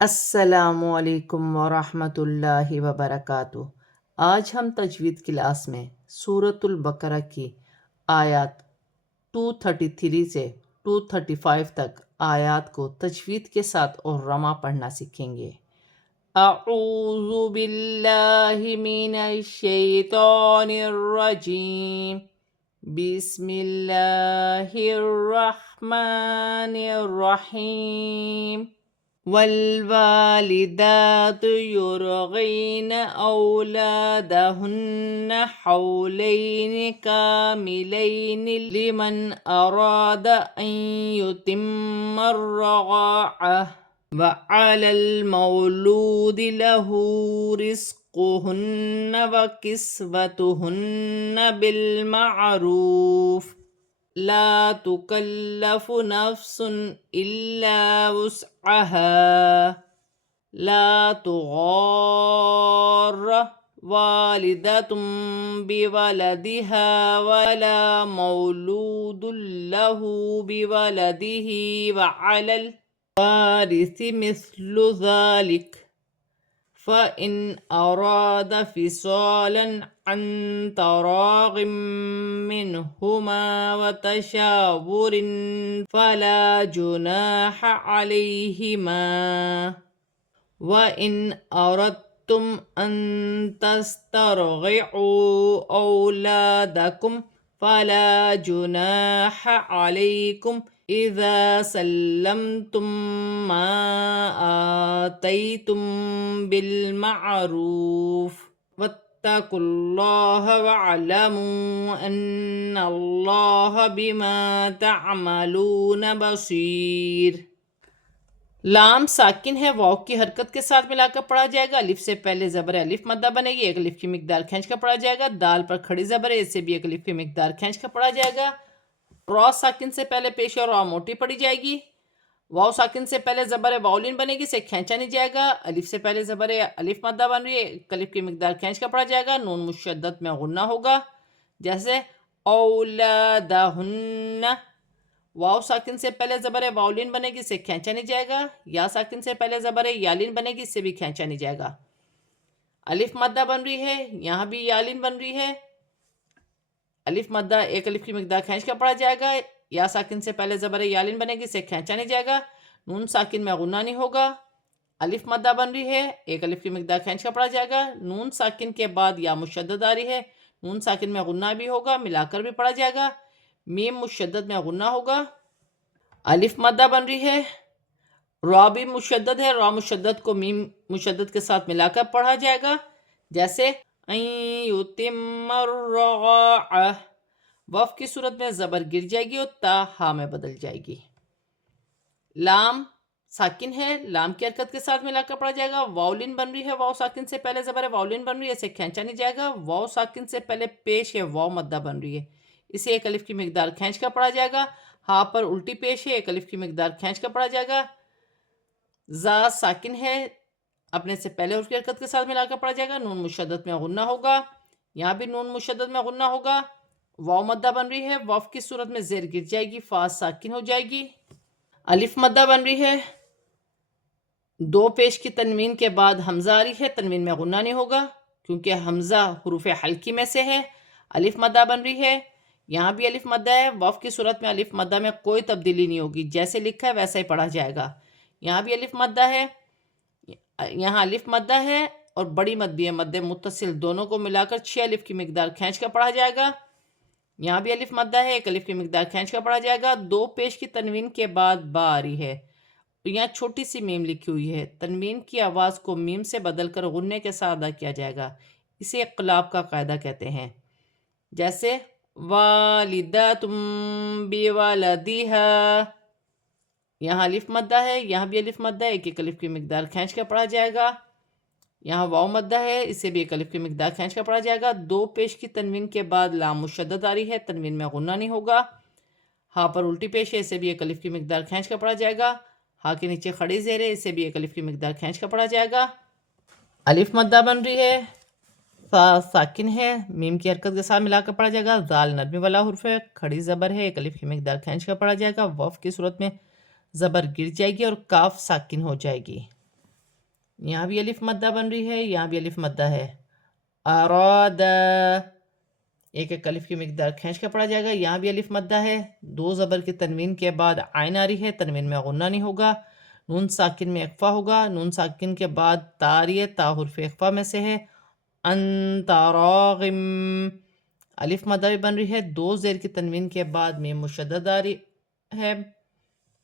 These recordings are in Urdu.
السلام علیکم ورحمۃ اللہ وبرکاتہ۔ آج ہم تجوید کلاس میں سورۃ البقرہ کی آیات 233 سے 235 تک آیات کو تجوید کے ساتھ اور رما پڑھنا سیکھیں گے۔ اعوذ باللہ من الشیطان الرجیم، بسم اللہ الرحمن الرحیم۔ والوالدات يرضعن أولادهن حولين كاملين لمن أراد أن يتم الرضاعة، وعلى المولود له رزقهن وكسوتهن بالمعروف، لا تكلف نفس إلا وسعها، لا تضار والدة بولدها ولا مولود له بولده، وعلى الوارث مثل ذلك، فإن أراد فصالا عن تراغ منهما وتشاور فلا جناح عليهما، وإن أردتم أن تسترضعوا أولادكم فلا جناح عليكم إذا سلمتم ما آتيتم بالمعروف، واتقوا الله واعلموا أن الله بما تعملون بصير۔ لام ساکن ہے، واو کی حرکت کے ساتھ ملا کر پڑھا جائے گا۔ الف سے پہلے زبر الف مدہ بنے گی، ایک الف کی مقدار کھینچ کر پڑھا جائے گا۔ دال پر کھڑی زبر ہے، اس سے بھی ایک الف کی مقدار کھینچ کر پڑھا جائے گا۔ را ساکن سے پہلے پیش اور را موٹی پڑھی جائے گی۔ واو ساکن سے پہلے زبر واولین بنے گی، اسے کھینچا نہیں جائے گا۔ الف سے پہلے زبر الف مدہ بن رہی ہے، ایک الف کی مقدار کھینچ کر پڑھا جائے گا۔ نون مشدد میں غنہ ہوگا، جیسے اولادہن۔ واو ساکن سے پہلے زبر واولین بنے گی، اسے کھینچا نہیں جائے گا۔ یا ساکن سے پہلے زبر یالین بنے گی، اس سے بھی کھینچا نہیں جائے گا۔ الف مدہ بن رہی ہے، یہاں بھی یالین بن رہی ہے۔ الف مدہ ایک الف کی مقدار کھینچ کر پڑھا جائے گا۔ یا ساکن سے پہلے زبر یالین بنے گی، اسے کھینچا نہیں جائے گا۔ نون ساکن میں غنہ نہیں ہوگا۔ الف مدہ بن رہی ہے، ایک الف کی مقدار کھینچ کر پڑھا جائے گا۔ نون ساکن کے بعد یا مشدد آ رہی ہے، نون ساکن میں غنہ بھی ہوگا، ملا کر بھی پڑھا جائے گا۔ میم مشدد میں غنہ ہوگا۔ الف مدہ بن رہی ہے، را بھی مشدد ہے، را مشدد کو میم مشدد کے ساتھ ملا کر پڑھا جائے گا، جیسے ان یتم الرضاعہ۔ وف کی صورت میں زبر گر جائے گی اور تا ہا میں بدل جائے گی۔ لام ساکن ہے، لام کی حرکت کے ساتھ ملا کر پڑھا جائے گا۔ واولین بن رہی ہے، واو ساکن سے پہلے زبر واولین بن رہی ہے، اسے کھینچا نہیں جائے گا۔ واو ساکن سے پہلے پیش ہے، واو مدہ بن رہی ہے، اسے ایک الف کی مقدار کھینچ کر پڑھا جائے گا۔ ہا پر الٹی پیش ہے، ایک الف کی مقدار کھینچ کر پڑھا جائے گا۔ زا ساکن ہے، اپنے سے پہلے اس کی حرکت کے ساتھ ملا کر پڑھا جائے گا۔ نون مشدد میں غنہ ہوگا، یہاں بھی نون مشدد میں غنہ ہوگا۔ واو مدہ بن رہی ہے، واو کی صورت میں زیر گر جائے گی، فا ساکن ہو جائے گی۔ الف مدہ بن رہی ہے، دو پیش کی تنوین کے بعد حمزہ آ رہی ہے، تنوین میں غنہ نہیں ہوگا کیونکہ حمزہ حروف حلقی میں سے ہے۔ الف مدہ بن رہی ہے، یہاں بھی الف مدہ ہے، واو کی صورت میں الف مدہ میں کوئی تبدیلی نہیں ہوگی، جیسے لکھا ہے ویسا ہی پڑھا جائے گا۔ یہاں بھی الف مدہ ہے، یہاں الف مدہ ہے اور بڑی مد بھی ہے، مد متصل، دونوں کو ملا کر 6 الف کی مقدار کھینچ کر پڑھا جائے گا۔ یہاں بھی الف مدہ ہے، ایک الف کی مقدار کھینچ کر پڑھا جائے گا۔ دو پیش کی تنوین کے بعد با آ رہی ہے، یہاں چھوٹی سی میم لکھی ہوئی ہے، تنوین کی آواز کو میم سے بدل کر غنے کے ساتھ ادا کیا جائے گا، اسے اقلاب کا قاعدہ کہتے ہیں، جیسے والدۃ بولدہا۔ یہاں الف مدہ ہے، یہاں بھی الف مدہ ہے، ایک ایک الف کی مقدار کھینچ کر پڑھا جائے گا۔ یہاں واو مدہ ہے، اسے بھی ایک الف کی مقدار کھینچ کر پڑھا جائے گا۔ دو پیش کی تنوین کے بعد لام مشدد آ رہی ہے، تنوین میں غنہ نہیں ہوگا۔ ہا پر الٹی پیش ہے، اسے بھی ایک الف کی مقدار کھینچ کر پڑھا جائے گا۔ ہا کے نیچے کھڑی زیر ہے، اسے بھی ایک الف کی مقدار کھینچ کر پڑھا جائے گا۔ الف مدہ بن رہی ہے، سا ساکن ہے، میم کی حرکت کے ساتھ ملا کر پڑھا جائے گا۔ زال نرمی والا حرف ہے، کھڑی زبر ہے، ایک الف کی مقدار کھینچ کر پڑھا جائے گا۔ وف کی صورت میں زبر گر جائے گی اور کاف ساکن ہو جائے گی۔ یہاں بھی الف مدہ بن رہی ہے، یہاں بھی الف مدہ ہے. ارادا، ایک ایک الف کی مقدار کھینچ کے پڑھا جائے گا. یہاں بھی الف مدہ ہے، دو زبر کی تنوین کے بعد عین آ رہی ہے، تنوین میں غنہ نہیں ہوگا. نون ساکن میں اخفا ہوگا، نون ساکن کے بعد تا آ رہی ہے، تا حرف اخفا میں سے ہے. انت راغم، الف مدہ بھی بن رہی ہے، دو زیر کی تنوین کے بعد میم مشدد آ رہی ہے،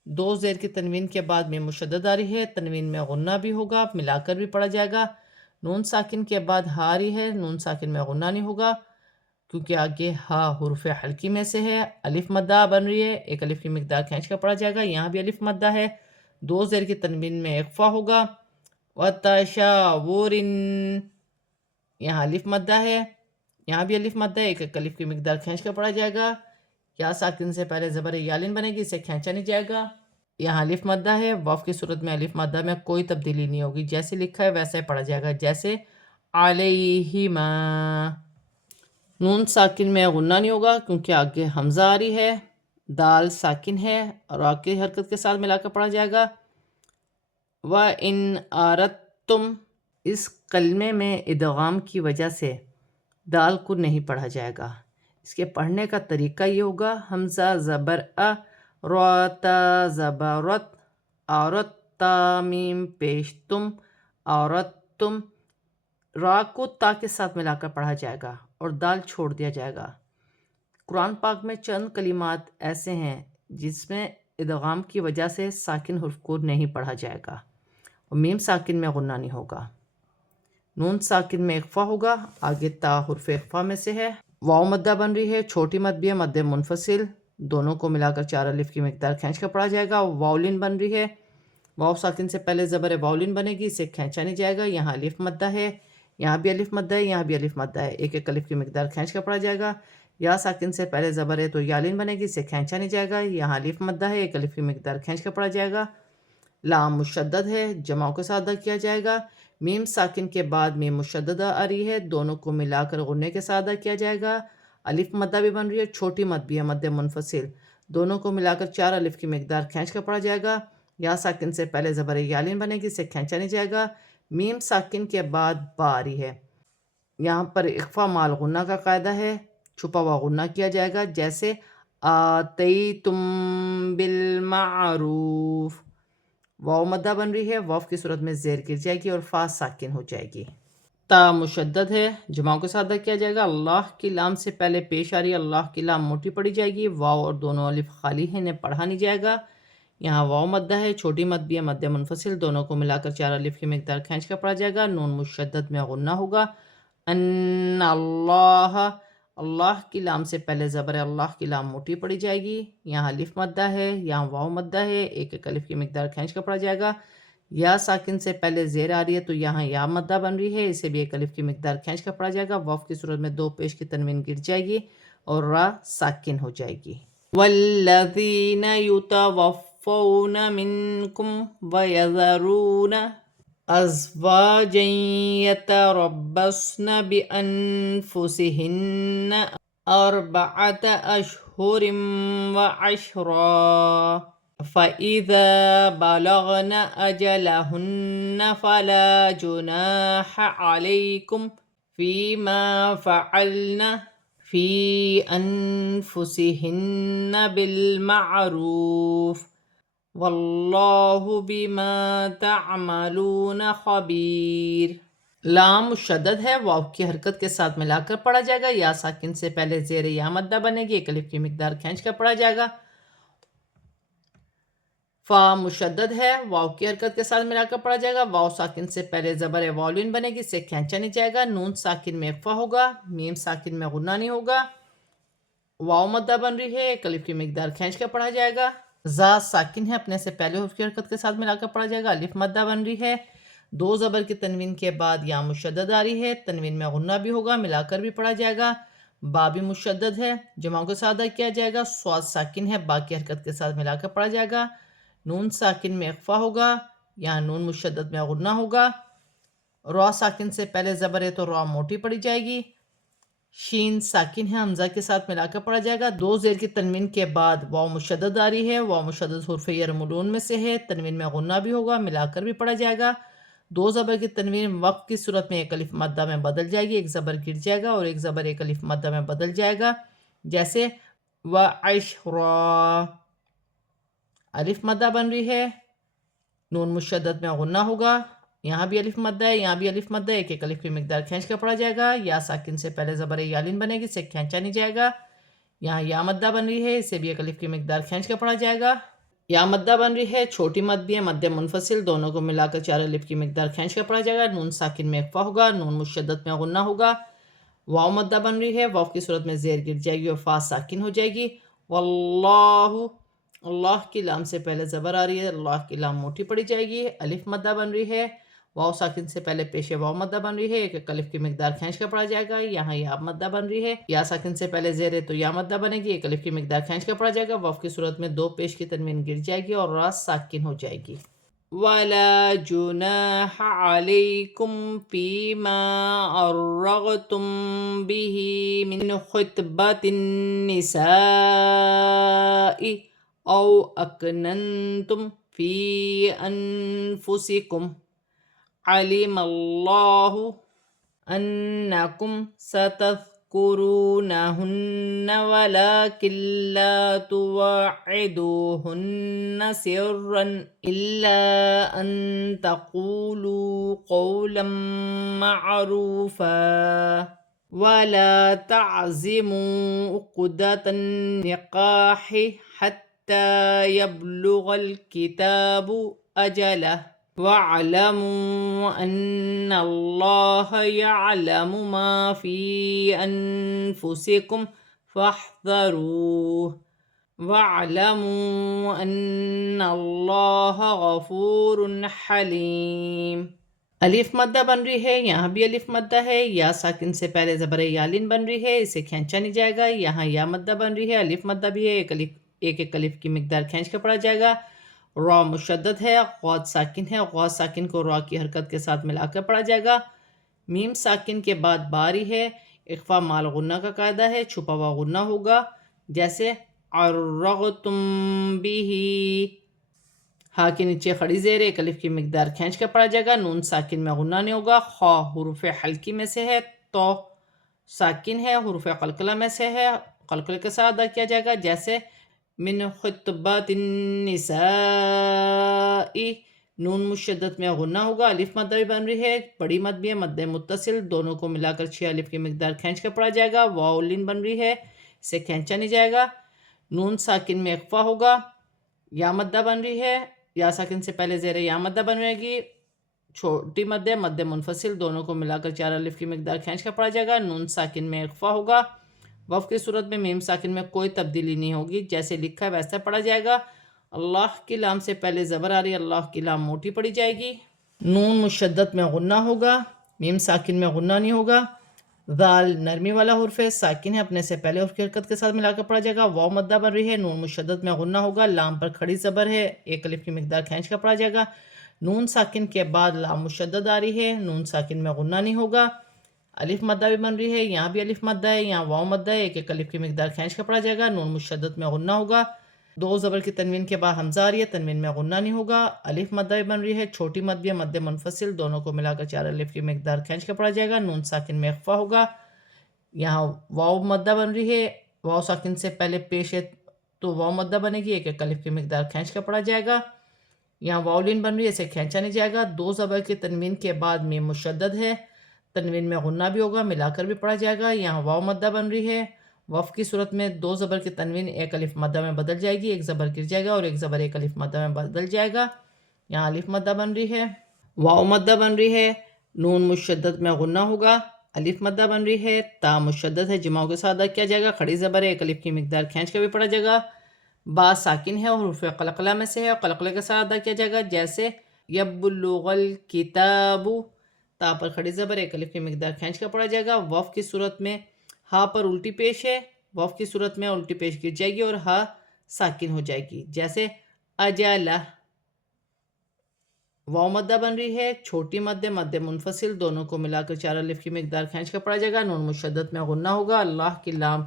دو زیر کی تنوین کے بعد میم مشدد آ رہی ہے، تنوین میں غنہ بھی ہوگا، ملا کر بھی پڑھا جائے گا. نون ساکن کے بعد ہا آ رہی ہے، نون ساکن میں غنہ نہیں ہوگا کیونکہ آگے ہا حرف حلقی میں سے ہے. الف مدہ بن رہی ہے، ایک الف کی مقدار کھینچ کر پڑھا جائے گا. یہاں بھی الف مدہ ہے، دو زیر کی تنوین میں اخفا ہوگا. وَتَشَاوُرٍ، یہاں الف مدہ ہے، یہاں بھی الف مدہ ہے، ایک ایک الف کی مقدار کھینچ کر پڑھا جائے گا. یا ساکن سے پہلے زبر یالین بنے گی، اسے کھینچا نہیں جائے گا. یہاں الف مدہ ہے، واو کی صورت میں الف مدہ میں کوئی تبدیلی نہیں ہوگی، جیسے لکھا ہے ویسے پڑھا جائے گا، جیسے علیہما. نون ساکن میں غنہ نہیں ہوگا کیونکہ آگے حمزہ آ رہی ہے، دال ساکن ہے اور را کی حرکت کے ساتھ ملا کر پڑھا جائے گا. وَإِنْ أَرَدْتُمْ، اس کلمے میں ادغام کی وجہ سے دال کو نہیں پڑھا جائے گا. اس کے پڑھنے کا طریقہ یہ ہوگا، حمزہ زبر ا، را تا زبرت، عورت تا میم پیش تم، عورت تم. را کو تا کے ساتھ ملا کر پڑھا جائے گا اور دال چھوڑ دیا جائے گا. قرآن پاک میں چند کلمات ایسے ہیں جس میں ادغام کی وجہ سے ساکن حرف کو نہیں پڑھا جائے گا اور میم ساکن میں غنہ نہیں ہوگا. نون ساکن میں اخفا ہوگا، آگے تا حرف اخفا میں سے ہے. واو مدہ بن رہی ہے، چھوٹی مد بھی ہے، مد منفصل، دونوں کو ملا کر چار الف کی مقدار کھینچ کر پڑھا جائے گا. واولین بن رہی ہے، واو ساکن سے پہلے زبر واولین بنے گی، اسے کھینچا نہیں جائے گا. یہاں الف مدہ ہے، یہاں بھی الف مدہ ہے، یہاں بھی الف مدہ ہے، ایک ایک الف کی مقدار کھینچ کر پڑھا جائے گا. یا ساکن سے پہلے زبر ہے تو یالین بنے گی، اسے کھینچا نہیں جائے گا. یہاں الف مدہ ہے، ایک الف کی مقدار کھینچ کر پڑھا جائے گا. لام مشدد ہے، جمعوں کے ساتھ ادا کیا جائے گا. میم ساکن کے بعد میم مشددہ آ رہی ہے، دونوں کو ملا کر غنے کے ساتھ ادا کیا جائے گا. الف مدہ بھی بن رہی ہے، چھوٹی مد بھی ہے، مد منفصل، دونوں کو ملا کر چار الف کی مقدار کھینچ کر پڑھا جائے گا. یا ساکن سے پہلے زبر یالین بنے گی، اسے کھینچا نہیں جائے گا. میم ساکن کے بعد با آ رہی ہے، یہاں پر اخفا مال غنہ کا قاعدہ ہے، چھپا ہوا غنہ کیا جائے گا، جیسے آتیتم بالمعروف. واو مدہ بن رہی ہے، واو کی صورت میں زیر گر جائے گی اور فا ساکن ہو جائے گی. تا مشدد ہے، جمعوں کے ساتھ ادا کیا جائے گا. اللہ کی لام سے پہلے پیش آ رہی ہے، اللہ کی لام موٹی پڑھی جائے گی. واو اور دونوں الف خالی ہیں، انہیں پڑھا نہیں جائے گا. یہاں واو مدہ ہے، چھوٹی مد بھی ہے، مد منفصل، دونوں کو ملا کر چار الف کی مقدار کھینچ کر پڑھا جائے گا. نون مشدد میں غنہ ہوگا. ان اللہ، اللہ کی لام سے پہلے زبر اللہ کی لام موٹی پڑھی جائے گی. یہاں الف مدہ ہے، یہاں واو مدہ ہے، ایک ایک الف کی مقدار کھینچ کر پڑھا جائے گا. یا ساکن سے پہلے زیر آ رہی ہے تو یہاں یا مدہ بن رہی ہے، اسے بھی ایک الف کی مقدار کھینچ کر پڑھا جائے گا. واو کی صورت میں دو پیش کی تنوین گر جائے گی اور را ساکن ہو جائے گی. والذین یتوفون منکم ویذرون ازواجا یتربصن بانفسہن اربعۃ اشہر وعشرا فَإِذَا بَلَغْنَ أَجَلَهُنَّ فَلَا جُنَاحَ عَلَيْكُمْ فِيمَا فَعَلْنَ فِي أَنفُسِهِنَّ بِالْمَعْرُوفِ وَاللَّهُ بِمَا تَعْمَلُونَ خَبِيرٌ. لام مشدد ہے، واو کی حرکت کے ساتھ ملا کر پڑھا جائے گا. یا ساکن سے پہلے زیر یا مدہ بنے گی، ایک الف کی مقدار کھینچ کر پڑھا جائے گا. فا مشدد ہے، واو کی حرکت کے ساتھ ملا کر پڑھا جائے گا. واو ساکن سے پہلے زبر واولین بنے گی، اسے کھینچا نہیں جائے گا. نون ساکن میں اخفا ہوگا، میم ساکن میں غنہ نہیں ہوگا. واو مدہ بن رہی ہے، ایک الف کی مقدار کھینچ کر پڑھا جائے گا. زا ساکن ہے، اپنے سے پہلے حرف کی حرکت کے ساتھ ملا کر پڑھا جائے گا. الف مدہ بن رہی ہے، دو زبر کی تنوین کے بعد یا مشدد آ رہی ہے، تنوین میں غنہ بھی ہوگا، ملا کر بھی پڑھا جائے گا. با بھی مشدد ہے، جمعوں کے ساتھ ادا کیا جائے گا. سواد ساکن ہے، با کی حرکت کے ساتھ ملا کر پڑھا جائے گا. نون ساکن میں اخفا ہوگا، یہاں نون مشدد میں غنہ ہوگا. را ساکن سے پہلے زبر ہے تو را موٹی پڑھی جائے گی. شین ساکن ہے، حمزہ کے ساتھ ملا کر پڑھا جائے گا. دو زیر کی تنوین کے بعد واو مشدد آ رہی ہے، واو مشدد حرف یرملون میں سے ہے، تنوین میں غنہ بھی ہوگا، ملا کر بھی پڑھا جائے گا. دو زبر کی تنوین وقف کی صورت میں ایک الف مدہ میں بدل جائے گی، ایک زبر گر جائے گا اور ایک زبر ایک الف مدہ میں بدل جائے گا، جیسے وَعِشْرَا، الف مدہ بن رہی ہے، نون مشدد میں غنہ ہوگا، یہاں بھی الف مدہ ہے، یہاں بھی الف مدہ ہے، ایک ایک الف کی مقدار کھینچ کے پڑھا جائے گا، یا ساکن سے پہلے زبر یالین بنے گی، اسے کھینچا نہیں جائے گا، یہاں یا مدہ بن رہی ہے، اسے بھی ایک الف کی مقدار کھینچ کے پڑھا جائے گا، یا مدہ بن رہی ہے، چھوٹی مد بھی ہے، مد منفصل، دونوں کو ملا کر 4 الف کی مقدار کھینچ کے پڑھا جائے گا، نون ساکن میں اخفا ہوگا، نون مشدد میں غنہ ہوگا، واو مدہ بن رہی ہے، واو کی صورت میں زیر گر جائے گی اور فا ساکن ہو جائے گی، واللہ، اللہ کی لام سے پہلے زبر آ رہی ہے، اللہ کی لام موٹی پڑی جائے گی، الف مدہ بن رہی ہے، واو ساکن سے پہلے پیش واو مدہ بن رہی ہے، ایک ایک الف کی مقدار کھینچ کے پڑھا جائے گا، یہاں یا مدہ بن رہی ہے، یا ساکن سے پہلے زیر ہے تو یا مدہ بنے گی، ایک الف کی مقدار کھینچ کے پڑھا جائے گا، واو کی صورت میں دو پیش کی تنوین گر جائے گی اور را ساکن ہو جائے گی۔ وَلَا جُنَاحَ عَلَيْكُمْ فِيمَا أَرَّغْتُمْ بِهِ مِنْ خِطْبَةِ النِّسَاءِ أَوْ أَكْنَنْتُمْ فِي أَنفُسِكُمْ عَلِمَ اللَّهُ أَنَّكُمْ ستذكرونهن ولكن لا تواعدوهن سرا إلا أن تقولوا قولا معروفا ولا تعزموا عقدة النكاح حتى يبلغ الكتاب أجله وَاعْلَمُوا أَنَّ اللَّهَ يَعْلَمُ مَا فِي أَنفُسِكُمْ فَاحْذَرُوهُ وَاعْلَمُوا أَنَّ اللَّهَ غَفُورٌ حَلِيمٌ۔ الف مدہ بن رہی ہے، یہاں بھی الف مدہ ہے، یا ساکن سے پہلے زبر یالین بن رہی ہے، اسے کھینچا نہیں جائے گا، یہاں یا مدہ بن رہی ہے، الف مدہ بھی ہے، ایک ایک الف کی مقدار کھینچ کے پڑھا جائے گا، را مشدد ہے، غاد ساکن ہے، غاد ساکن کو را کی حرکت کے ساتھ ملا کر پڑھا جائے گا، میم ساکن کے بعد باری ہے، اخفا مال غنہ کا قاعدہ ہے، چھپا ہوا غنہ ہوگا، جیسے عرغتم بھی، ہا کے نیچے کھڑی زیر ایک الف کی مقدار کھینچ کے پڑھا جائے گا، نون ساکن میں غنہ نہیں ہوگا، خا حروف حلقی میں سے ہے، تو ساکن ہے، حروف قلقلہ میں سے ہے، قلقلہ کے ساتھ ادا کیا جائے گا، جیسے من خطبات النساء، نون مشدد میں غنہ ہوگا، الف مدہ بھی بن رہی ہے، بڑی مد بھی ہے، مد متصل، دونوں کو ملا کر 6 الف کی مقدار کھینچ کے پڑھا جائے گا، واو لین بن رہی ہے، اسے کھینچا نہیں جائے گا، نون ساکن میں اخفا ہوگا، یا مدہ بن رہی ہے، یا ساکن سے پہلے زیر یا مدہ بن رہے گی، چھوٹی مد ہے، مد منفصل، دونوں کو ملا کر 4 الف کی مقدار کھینچ کے پڑھا جائے گا، نون ساکن میں اخفا ہوگا، وقف کی صورت میں میم ساکن میں کوئی تبدیلی نہیں ہوگی، جیسے لکھا ہے ویسا پڑھا جائے گا، اللہ کی لام سے پہلے زبر آ رہی ہے، اللہ کی لام موٹی پڑی جائے گی، نون مشدد میں غنہ ہوگا، میم ساکن میں غنہ نہیں ہوگا، ذال نرمی والا حرف ہے، ساکن ہے، اپنے سے پہلے حرف کی حرکت کے ساتھ ملا کر پڑھا جائے گا، واو مدہ بن رہی ہے، نون مشدد میں غنہ ہوگا، لام پر کھڑی زبر ہے، ایک الف کی مقدار کھینچ کر پڑھا جائے گا، نون ساکن کے بعد لام مشدد آ رہی ہے، نون ساکن میں غنہ نہیں ہوگا، الف مدہ بھی بن رہی ہے، یہاں بھی الف مدہ ہے، یہاں واو مدہ ہے، ایک ایک الف کی مقدار کھینچ کر پڑھا جائے گا، نون مشدد میں غنہ ہوگا، دو زبر کی تنوین کے بعد حمزہ آ رہی ہے، تنوین میں غنہ نہیں ہوگا، الف مدہ بھی بن رہی ہے، چھوٹی مد بھی ہے، مد منفصل، دونوں کو ملا کر 4 الف کی مقدار کھینچ کر پڑھا جائے گا، نون ساکن میں اخفا ہوگا، یہاں واو مدہ بن رہی ہے، واو ساکن سے پہلے پیش ہے تو واو مدہ بنے گی، ایک ایک الف کی مقدار کھینچ کر پڑھا جائے گا، یہاں واو لین بن رہی ہے، اسے کھینچا نہیں جائے گا، دو زبر کی تنوین کے بعد میم مشدد ہے، تنوین میں غنہ بھی ہوگا، ملا کر بھی پڑھا جائے گا، یہاں واو مدہ بن رہی ہے، وف کی صورت میں دو زبر کی تنوین ایک الف مدہ میں بدل جائے گی، ایک زبر گر جائے گا اور ایک زبر ایک الف مدہ میں بدل جائے گا، یہاں الف مدہ بن رہی ہے، واو مدہ بن رہی ہے، نون مشدد میں غنہ ہوگا، الف مدہ بن رہی ہے، تا مشدد ہے، جماعوں کے ساتھ ادا کیا جائے گا، کھڑی زبر ہے، ایک الف کی مقدار کھینچ کر بھی پڑھا جائے گا، با ساکن ہے اور حروف قلقلہ میں سے ہے، قلقلہ کے ساتھ ادا کیا جائے گا، جیسے یبلغ الکتاب، تا پر کھڑی زبر ایک الف کی مقدار کھینچ کر پڑھا جائے گا، وف کی صورت میں ہا پر الٹی پیش ہے، وف کی صورت میں الٹی پیش گر جائے گی اور ہا ساکن ہو جائے گی، جیسے اجالہ، واو مدہ بن رہی ہے، چھوٹی مد مد منفصل، دونوں کو ملا کر 4 الف کی مقدار کھینچ کر پڑھا جائے گا، نون مشدد میں غنہ ہوگا، اللہ کی لام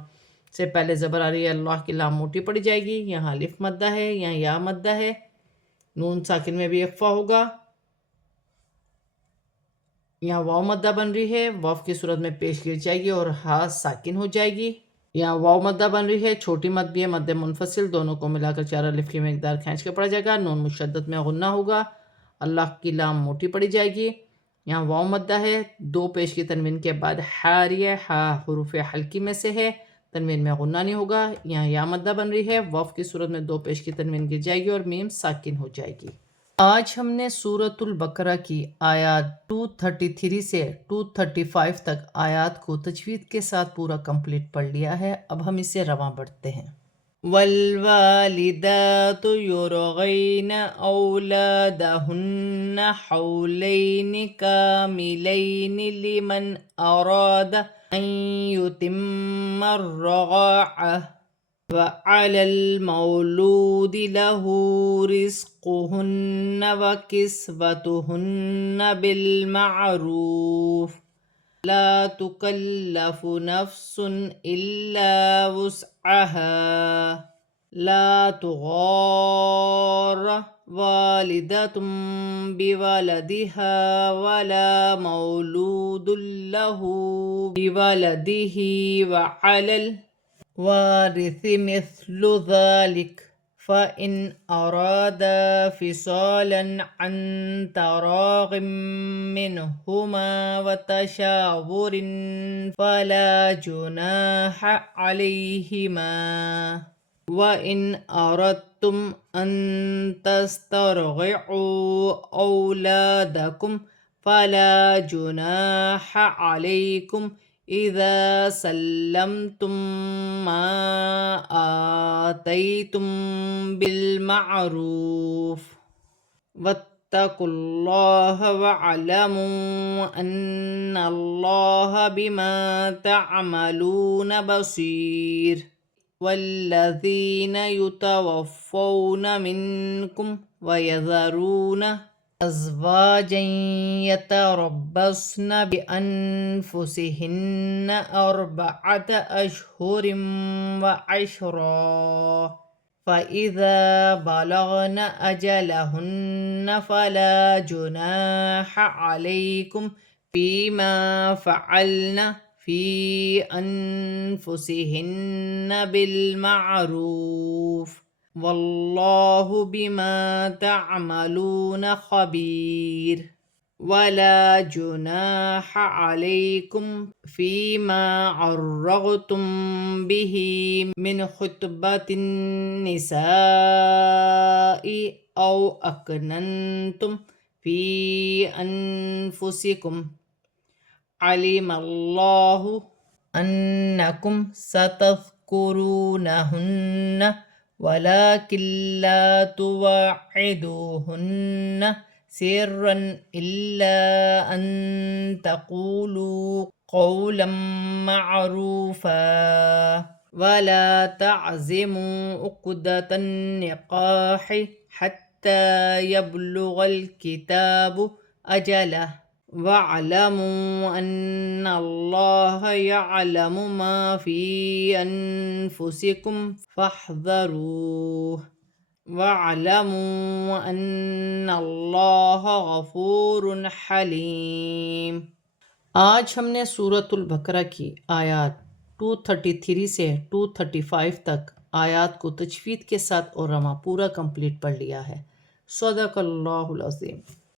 سے پہلے زبر آ رہی ہے، اللہ کی لام موٹی پڑی جائے گی، یہاں الف مدہ ہے، یہاں یا مدہ ہے، نون ساکن میں بھی اخفا ہوگا، یہاں واو مدہ بن رہی ہے، واو کی صورت میں پیش گر جائے گی اور ہا ساکن ہو جائے گی۔ یہاں واو مدہ بن رہی ہے، چھوٹی مد بھی ہے، مد منفصل، دونوں کو ملا کر 4 الف کی مقدار کھینچ کے پڑھا جائے گا۔ نون مشدد میں غنہ ہوگا، اللہ کی لام موٹی پڑی جائے گی۔ یہاں واو مدہ ہے، 2 پیش کی تنوین کے بعد ہا رہی ہے، ہا حروف حلقی میں سے ہے، تنوین میں غنہ نہیں ہوگا۔ یہاں یا مدہ بن رہی ہے، واو کی صورت میں 2 پیش کی تنوین گر جائے گی اور میم ساکن ہو جائے گی۔ آج ہم نے سورۃ البقرہ کی آیات 233 سے 235 تک آیات کو تجوید کے ساتھ پورا کمپلیٹ پڑھ لیا ہے۔ اب ہم اسے رواں بڑھتے ہیں۔ والوالدات يرضعن أولادهن حولين كاملين لمن أراد أن يتم الرضاعة وعلى المولود له رزقهن وكسوتهن بالمعروف لا تكلف نفس إلا وسعها لا تضار والدة بولدها ولا مولود له بولده وعلى الوارث مثل ذلك فإن أرادا فصالا عن تراغ منهما وتشاور فلا جناح عليهما وإن أردتم أن تسترضعوا أولادكم فلا جناح عليكم إذا سلمتم ما آتيتم بالمعروف واتقوا الله واعلموا أن الله بما تعملون بصير والذين يتوفون منكم ويذرون أزواجا يتربصن بأنفسهن 4 أشهر وعشرا فإذا بلغن أجلهن فلا جناح عليكم فيما فعلن في أنفسهن بالمعروف والله بما تعملون خبير ولا جناح عليكم فيما عرضتم به من خطبة النساء أو أكننتم في أنفسكم علم الله أنكم ستذكرونهن ولكن لا تواعدوهن سرا إلا أن تقولوا قولا معروفا ولا تعزموا عقدة النكاح حتى يبلغ الكتاب أجله واعلموا أن الله يعلم ما في أنفسكم فاحذروه واعلموا أن الله غفور حليم۔ آج ہم نے سورۃ البقرہ کی آیات 233 سے 235 تک آیات کو تجوید کے ساتھ اور رواں پورا کمپلیٹ پڑھ لیا ہے۔ صدق اللہ العظیم۔